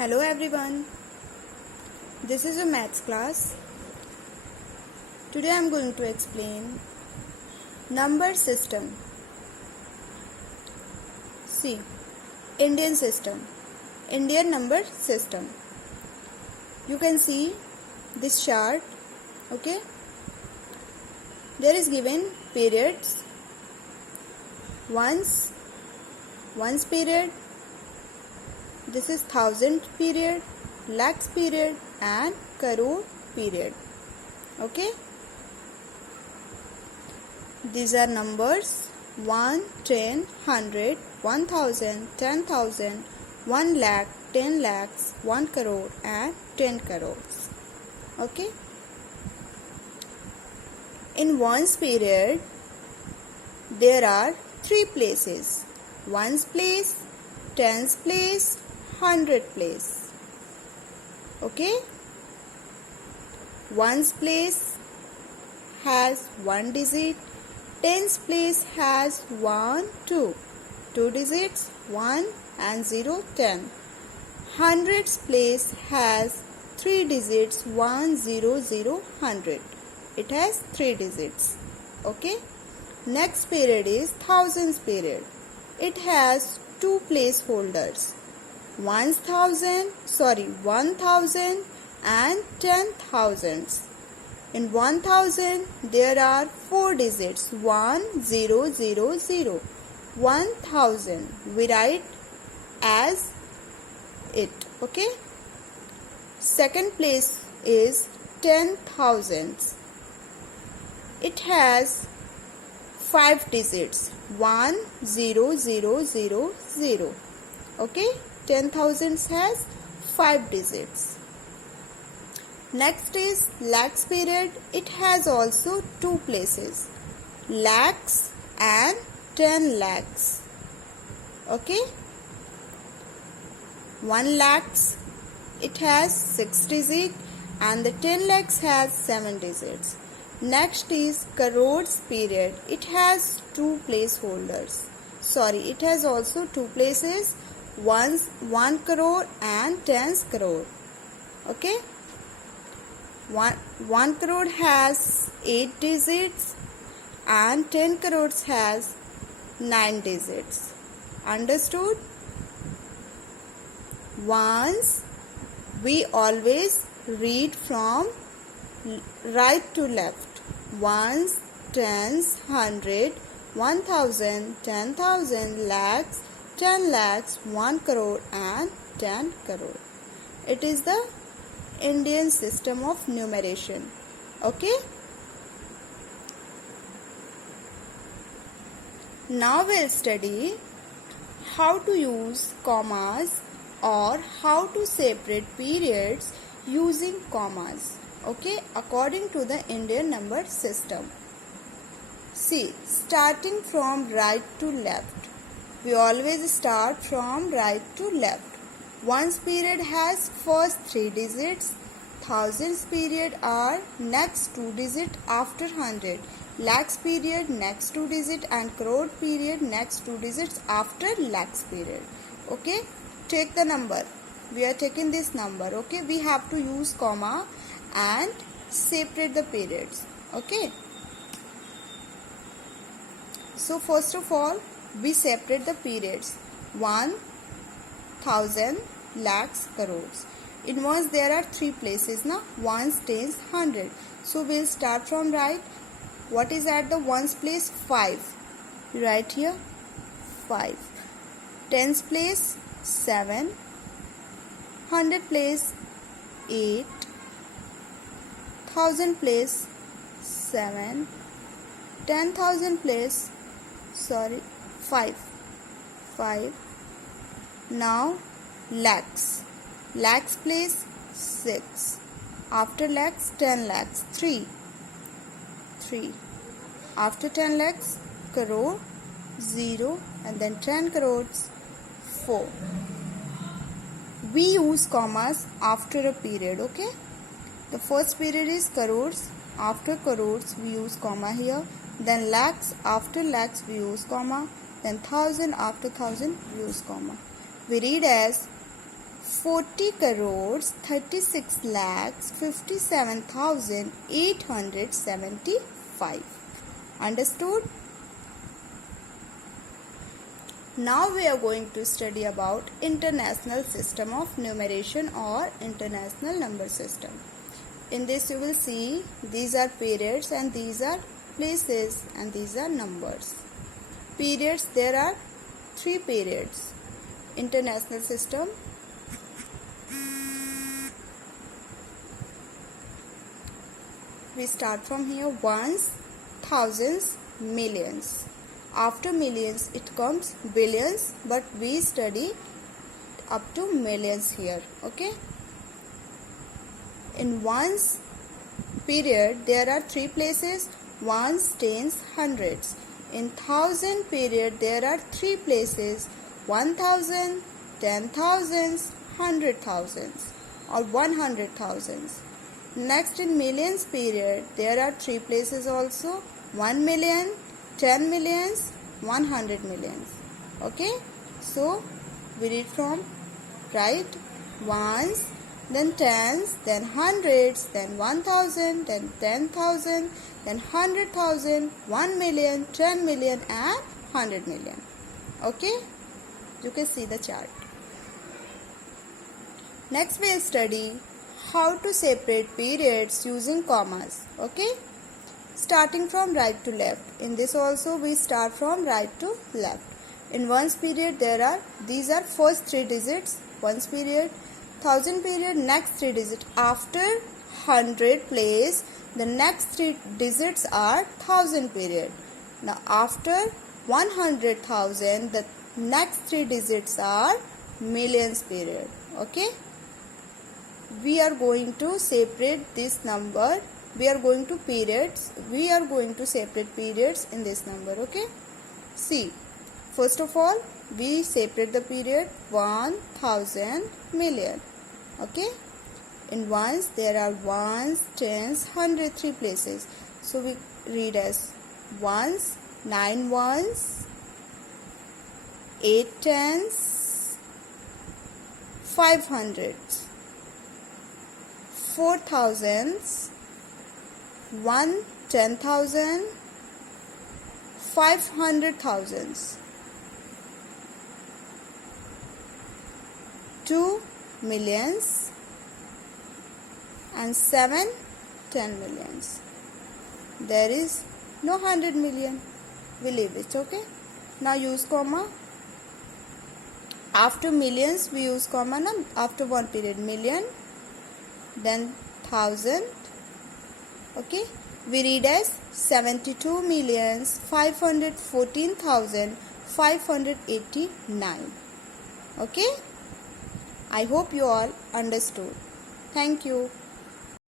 Hello everyone, this is a maths class. Today I am going to explain number system. See, Indian system, Indian number system. You can see this chart, okay? There is given periods, ones period. This is thousand period, lakhs period and crore period. Okay. These are numbers 1, 10, 100, 1000, 10,000, 1 lakh, 10 lakhs, 1 crore and 10 crores. Okay. In ones period, there are 3 places. Ones place, tens place, 100 place. Okay. Ones place has 1 digit. Tens place has 1, 2. 2 digits 1 and 0, 10. Hundreds place has 3 digits 1, 0, 0, 100. It has 3 digits. Okay. Next period is thousands period. It has 2 placeholders. 1,000 and 10,000s. In 1,000 there are 4 digits 1, 0, 0, 0. 1,000 we write as it. Okay. Second place is 10,000s. It has 5 digits 1, 0, 0, 0, 0. Okay. 10,000s has 5 digits. Next is lakhs period. It has also 2 places, lakhs and 10 lakhs. Okay. 1 lakhs, it has 6 digits and the 10 lakhs has 7 digits. Next is crores period. It has 2 placeholders. It has also 2 places, 1 crore and 10 crore. Okay. 1 crore has 8 digits and 10 crores has 9 digits. Understood? Ones we always read from right to left. Ones, tens, 100, 1,000, 10,000, lakhs, 10 lakhs, 1 crore and 10 crore. It is the Indian system of numeration. Okay. Now we'll study how to use commas or how to separate periods using commas. Okay, according to the Indian number system. See, starting from right to left. We always start from right to left. Ones period has first 3 digits. Thousands period are next 2 digit after 100. Lakhs period next 2 digit and crore period next 2 digits after lakhs period. Okay, take the number. We are taking this number. Okay, we have to use comma and separate the periods. Okay. So first of all, we separate the periods. 1,000, lakhs, crores. In ones there are 3 places now. Ones, tens, 100. So we'll start from right. What is at the ones place? 5. Right here 5. Tens place 7. 100 place 8. 1,000 place 7. 10,000 place 5. Now lakhs. Lakhs place 6. After lakhs 10 lakhs 3. After 10 lakhs crore 0 and then 10 crores 4. We use commas after a period. Okay. The first period is crores. After crores we use comma here. Then lakhs, after lakhs we use comma. Then thousand, after thousand we use comma. We read as 40 crores 36 lakhs 57,875. Understood? Now we are going to study about international system of numeration or international number system. In this you will see these are periods and these are places and these are numbers. Periods, there are 3 periods. International system. We start from here: ones, thousands, millions. After millions it comes billions, but we study up to millions here. Okay. In ones period there are 3 places: ones, tens, hundreds. In thousand period there are 3 places: 1,000, 10,000s, 100,000s or 100,000s. Next, in millions period there are 3 places also: 1 million, 10 millions, 100 millions. Okay, so we read from right: ones, then tens, then hundreds, then 1,000, then 10,000, then 100,000, 1 million, 10 million and 100 million. Okay, you can see the chart. Next we will study how to separate periods using commas. Okay, starting from right to left. In this also we start from right to left. In ones period there are, these are first 3 digits, ones period. Thousand period, next 3 digits. After 100 place, the next 3 digits are thousand period. Now after 100,000, the next 3 digits are millions period. Okay, we are going to separate this number. We are going to separate periods in this number. Okay, see, first of all we separate the period 1,000 million. Okay, in ones there are ones, tens, 100, 3 places. So we read as ones, 9 ones, 8 tens, 5 hundreds, 4 thousands, 1 10,000, 500 thousands, 2 millions and 7 10 millions. There is no 100 million. We leave it. Okay, now use comma. After millions we use comma. Now after one period, million, then thousand. Okay, we read as 72,514,589. Okay, I hope you all understood. Thank you.